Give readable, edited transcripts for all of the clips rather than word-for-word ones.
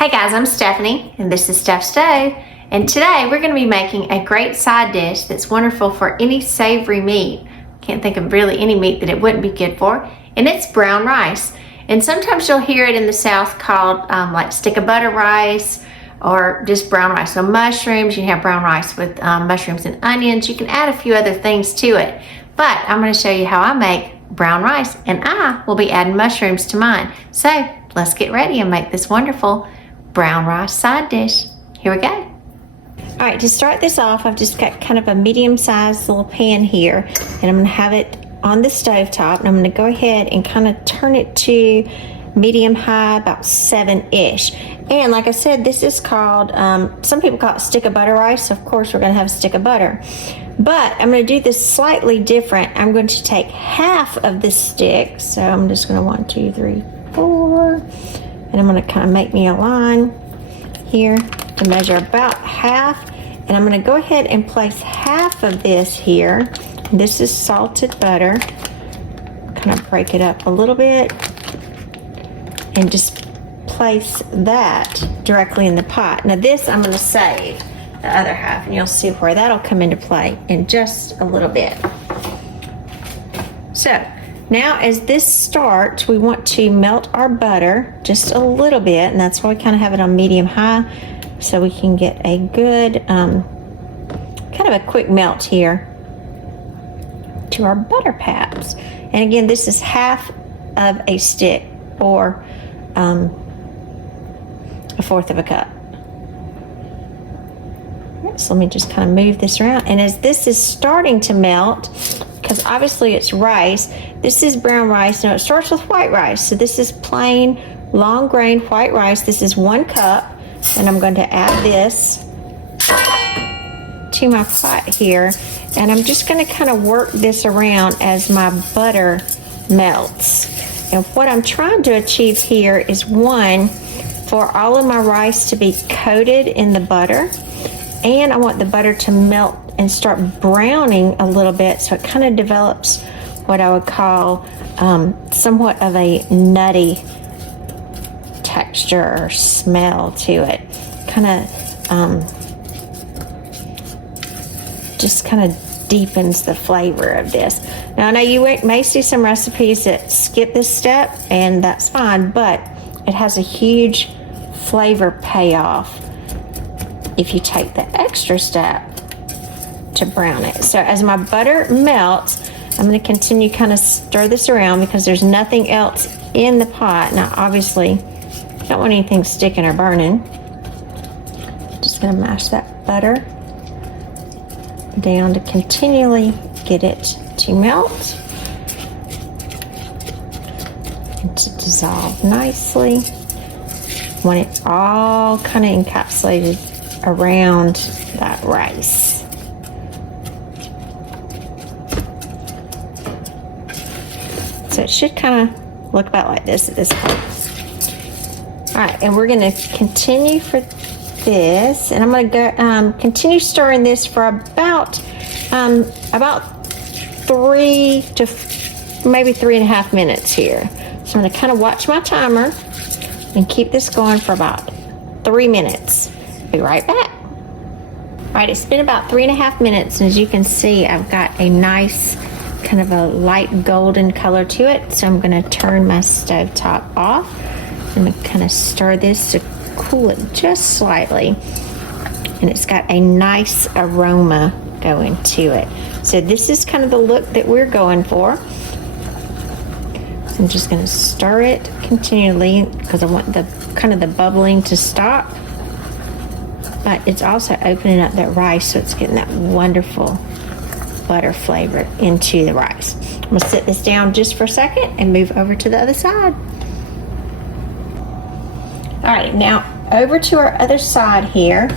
Hey guys, I'm Stephanie and this is Steph Stove, and today we're going to be making a great side dish that's wonderful for any savory meat. Can't think of really any meat that it wouldn't be good for, and it's brown rice. And sometimes you'll hear it in the South called like stick of butter rice or just brown rice. So mushrooms, you can have brown rice with mushrooms and onions. You can add a few other things to it, but I'm going to show you how I make brown rice, and I will be adding mushrooms to mine. So let's get ready and make this wonderful brown rice side dish. Here we go. All right, to start this off, I've just got kind of a medium-sized little pan here, and I'm gonna have it on the stove top, and I'm gonna go ahead and kind of turn it to medium-high, about 7-ish. And like I said, this is called, some people call it stick of butter rice. So of course, we're gonna have a stick of butter. But I'm gonna do this slightly different. I'm going to take half of this stick. So I'm just gonna 1, 2, 3, 4. And I'm gonna kind of make me a line here to measure about half. And I'm gonna go ahead and place half of this here. This is salted butter. Kind of break it up a little bit and just place that directly in the pot. Now this I'm gonna save the other half, and you'll see where that'll come into play in just a little bit. So now as this starts, we want to melt our butter just a little bit, and that's why we kind of have it on medium high, so we can get a good kind of a quick melt here to our butter paps. And again, this is half of a stick, or 1/4 of a cup. So let me just kind of move this around. And as this is starting to melt, because obviously it's rice, this is brown rice. Now it starts with white rice. So this is plain long grain white rice. This is 1 cup. And I'm going to add this to my pot here. And I'm just going to kind of work this around as my butter melts. And what I'm trying to achieve here is, one, for all of my rice to be coated in the butter. And I want the butter to melt and start browning a little bit, so it kind of develops what I would call somewhat of a nutty texture or smell to it. Kind of just kind of deepens the flavor of this. Now I know you may see some recipes that skip this step, and that's fine, but it has a huge flavor payoff if you take the extra step to brown it. So as my butter melts, I'm going to continue kind of stir this around because there's nothing else in the pot. Now obviously you don't want anything sticking or burning. Just going to mash that butter down to continually get it to melt and to dissolve nicely when it's all kind of encapsulated around that rice. So it should kind of look about like this at this point. All right, and we're going to continue for this, and I'm going to go continue stirring this for about 3 to maybe 3.5 minutes here. So I'm going to kind of watch my timer and keep this going for about 3 minutes. Be right back. All right, it's been about 3.5 minutes, and as you can see, I've got a nice kind of a light golden color to it. So I'm going to turn my stove top off. I'm going to kind of stir this to cool it just slightly, and it's got a nice aroma going to it. So this is kind of the look that we're going for. So I'm just going to stir it continually because I want the kind of the bubbling to stop, but it's also opening up that rice, so it's getting that wonderful butter flavor into the rice. I'm going to set this down just for a second and move over to the other side. All right, now over to our other side here,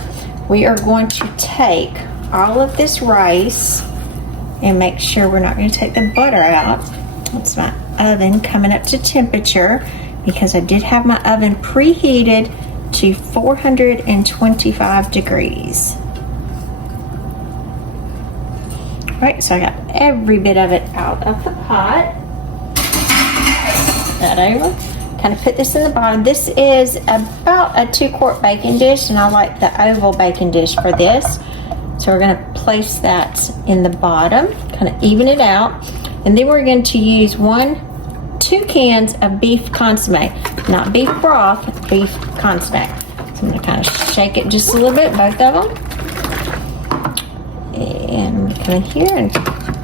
we are going to take all of this rice and make sure we're not going to take the butter out. That's my oven coming up to temperature, because I did have my oven preheated to 425 degrees. All right, so I got every bit of it out of the pot. That over. kind of put this in the bottom. This is about a 2-quart baking dish, and I like the oval baking dish for this. So we're going to place that in the bottom, kind of even it out. And then we're going to use 2 cans of beef consomme, not beef broth, beef consomme. So I'm going to kind of shake it just a little bit, both of them. And come in here and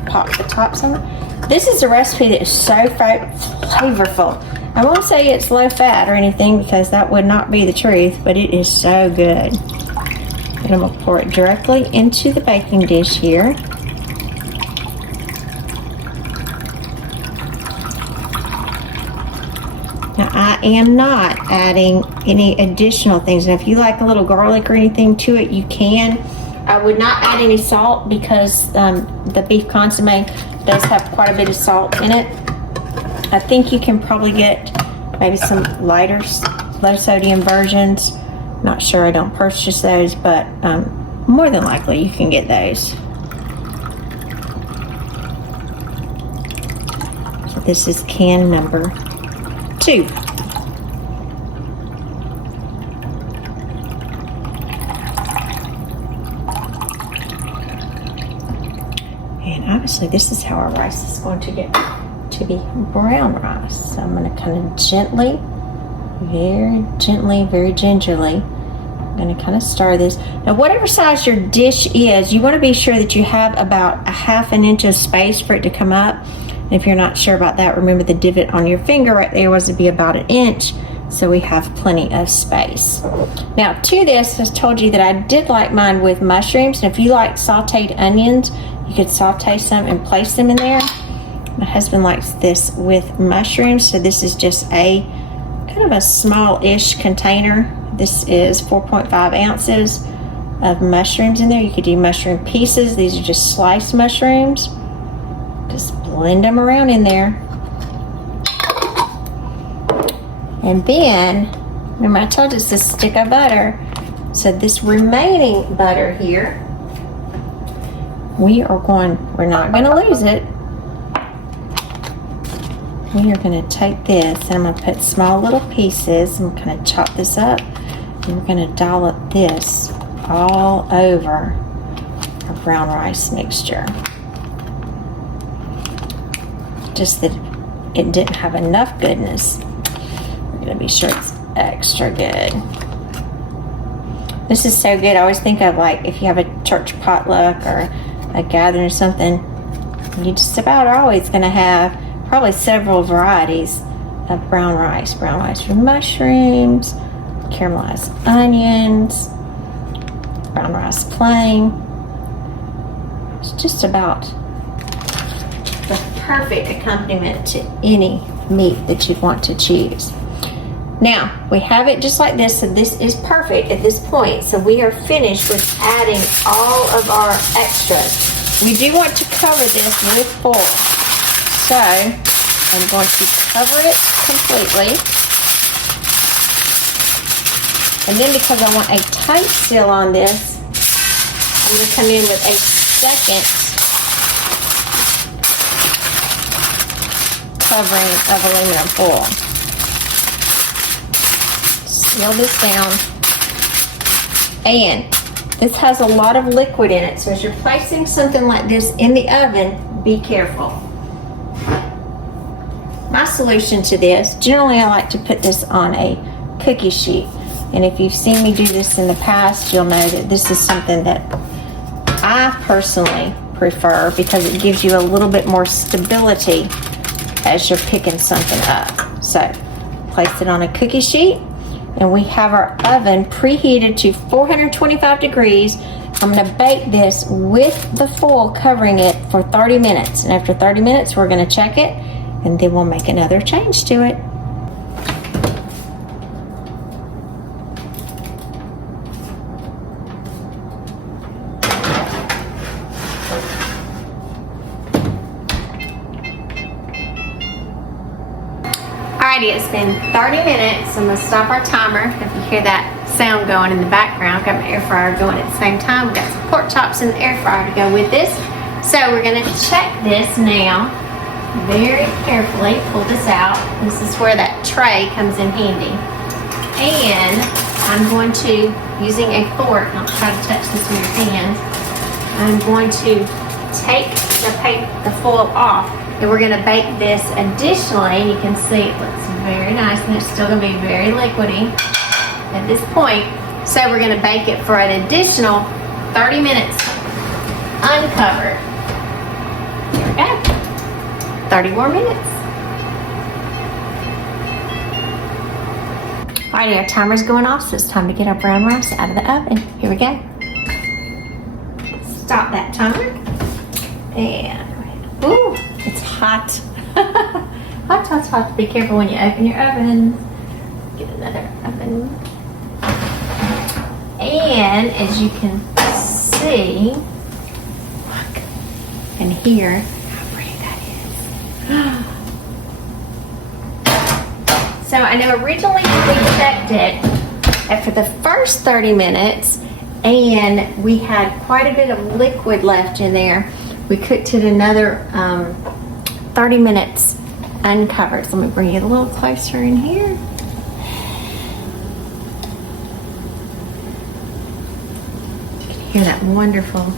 pop the tops on it. This is a recipe that is so flavorful. I won't say it's low fat or anything because that would not be the truth, but it is so good. And I'm going to pour it directly into the baking dish here. Now I am not adding any additional things. And if you like a little garlic or anything to it, you can. I would not add any salt because the beef consomme does have quite a bit of salt in it. I think you can probably get maybe some low sodium versions. Not sure, I don't purchase those, but more than likely you can get those. So this is can number 2. And obviously this is how our rice is going to get to be brown rice. So I'm going to kind of gently, very gingerly, I'm going to kind of stir this. Now whatever size your dish is, you want to be sure that you have about a 1/2 inch of space for it to come up. And if you're not sure about that, remember the divot on your finger right there was to be about 1 inch. So we have plenty of space. Now to this, I told you that I did like mine with mushrooms. And if you like sauteed onions, you could saute some and place them in there. My husband likes this with mushrooms, so this is just a kind of a small-ish container. This is 4.5 ounces of mushrooms in there. You could do mushroom pieces. These are just sliced mushrooms. Just blend them around in there. And then, remember I told you it's a stick of butter. So this remaining butter here, we're not going to lose it. We are going to take this and I'm going to put small little pieces. I'm going to chop this up and we're going to dollop this all over our brown rice mixture. Just that it didn't have enough goodness. We're going to be sure it's extra good. This is so good. I always think of like if you have a church potluck or a gathering or something, you just about are always going to have probably several varieties of brown rice. Brown rice with mushrooms, caramelized onions, brown rice plain. It's just about the perfect accompaniment to any meat that you want to choose. Now, we have it just like this, so this is perfect at this point. So we are finished with adding all of our extras. We do want to cover this with foil. So, I'm going to cover it completely. And then because I want a tight seal on this, I'm going to come in with a second covering of aluminum foil. Seal this down. And this has a lot of liquid in it, so as you're placing something like this in the oven, be careful. My solution to this, generally I like to put this on a cookie sheet. And if you've seen me do this in the past, you'll know that this is something that I personally prefer because it gives you a little bit more stability as you're picking something up. So, place it on a cookie sheet. And we have our oven preheated to 425 degrees. I'm going to bake this with the foil covering it for 30 minutes. And after 30 minutes, we're going to check it, and then we'll make another change to it. Alrighty, it's been 30 minutes. I'm going to stop our timer. If you hear that sound going in the background, I've got my air fryer going at the same time. We've got some pork chops in the air fryer to go with this. So we're going to check this now very carefully. Pull this out. This is where that tray comes in handy. And I'm going to, using a fork, don't try to touch this with your hands, I'm going to take the foil off, and we're going to bake this additionally. You can see it looks very nice, and it's still going to be very liquidy at this point. So we're going to bake it for an additional 30 minutes uncovered. Here we go. 30 more minutes. Alrighty, our timer's going off, so it's time to get our brown rice out of the oven. Here we go. Stop that timer. And, ooh, it's hot. Hot, hot, hot. Be careful when you open your oven. Get another oven. And as you can see, look and hear how pretty that is. So I know originally we checked it after the first 30 minutes and we had quite a bit of liquid left in there. We cooked it another 30 minutes uncovered. So let me bring it a little closer in here. You can hear that wonderful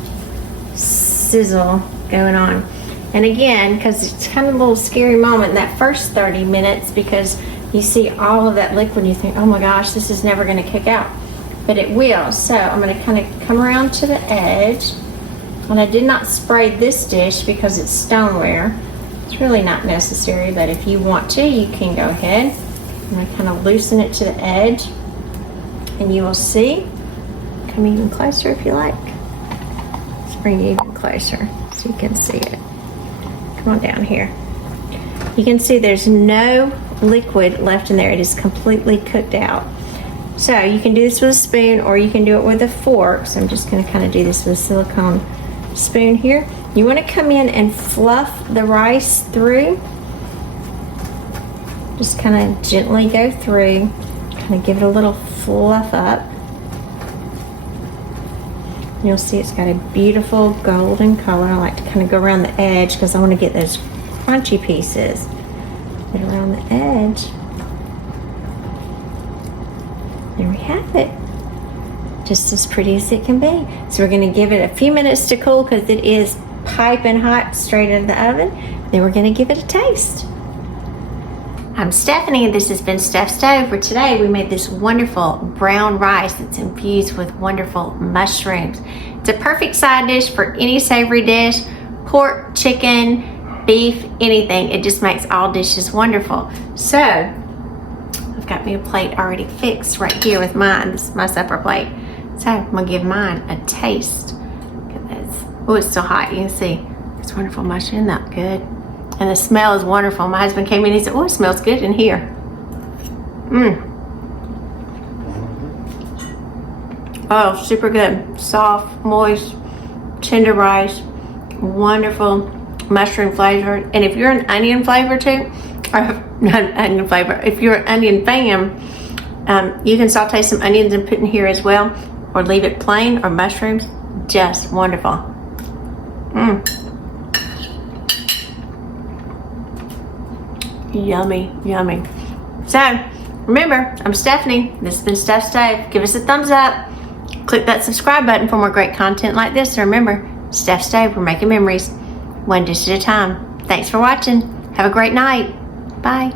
sizzle going on. And again, because it's kind of a little scary moment in that first 30 minutes because you see all of that liquid and you think, oh my gosh, this is never going to cook out. But it will. So I'm going to kind of come around to the edge. And I did not spray this dish because it's stoneware. It's really not necessary, but if you want to, you can go ahead. I'm going to kind of loosen it to the edge. And you will see. Come even closer if you like. Let's bring you even closer so you can see it. Come on down here. You can see there's no liquid left in there. It is completely cooked out. So you can do this with a spoon or you can do it with a fork. So I'm just going to kind of do this with a silicone spoon here. You want to come in and fluff the rice through. Just kind of gently go through, kind of give it a little fluff up. You'll see it's got a beautiful golden color. I like to kind of go around the edge because I want to get those crunchy pieces. Get around the edge. There we have it. Just as pretty as it can be. So we're going to give it a few minutes to cool because it is piping hot straight out of the oven. Then we're going to give it a taste. I'm Stephanie and this has been Steph's Stove. For today we made this wonderful brown rice that's infused with wonderful mushrooms. It's a perfect side dish for any savory dish, pork, chicken, beef, anything. It just makes all dishes wonderful. So I've got me a plate already fixed right here with mine. This is my supper plate. So I'm gonna give mine a taste. Look at this. Oh, it's still hot. You can see it's wonderful mushroom. Not good. And the smell is wonderful. My husband came in and he said, oh, it smells good in here. Oh, super good. Soft, moist, tender rice. Wonderful mushroom flavor. And if you're an onion flavor too, or not onion flavor, if you're an onion fan, you can saute some onions and put in here as well, or leave it plain, or mushrooms. Just wonderful. Yummy, yummy. So remember, I'm Stephanie. This has been Steph's Stove. Give us a thumbs up. Click that subscribe button for more great content like this. And remember, Steph's Stove, we're making memories one dish at a time. Thanks for watching. Have a great night. Bye.